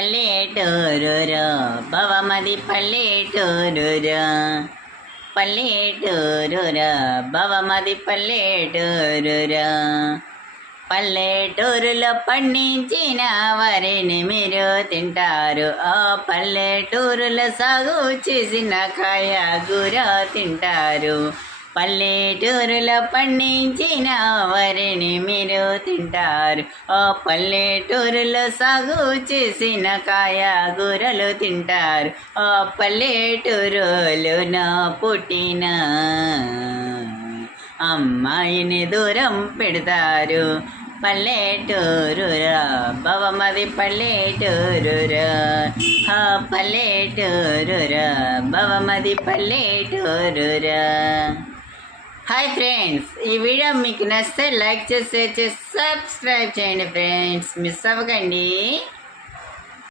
పల్లెటూరురా భవమది పల్లెటూరురా పల్లెటూరురా భవమది పల్లెటూరురా పల్లెటూరులో పండించిన వరిని మీరు తింటారు. ఆ పల్లెటూరులో సాగు చేసిన కాయగూర తింటారు. పల్లెటూరులో పండించిన వరిని మీరు తింటారు. ఆ పల్లెటూరులో సాగు చేసిన కాయగూరలు తింటారు. ఆ పల్లెటూరులో పుట్టిన అమ్మాయిని దూరం పెడతారు. పల్లెటూరురా భవమది పల్లెటూరురా పల్లెటూరురా భవమది పల్లెటూరురా. హాయ్ ఫ్రెండ్స్, ఈ వీడియో మీకు నచ్చితే లైక్ చేసి సబ్స్క్రైబ్ చేయండి ఫ్రెండ్స్, మిస్ అవ్వకండి.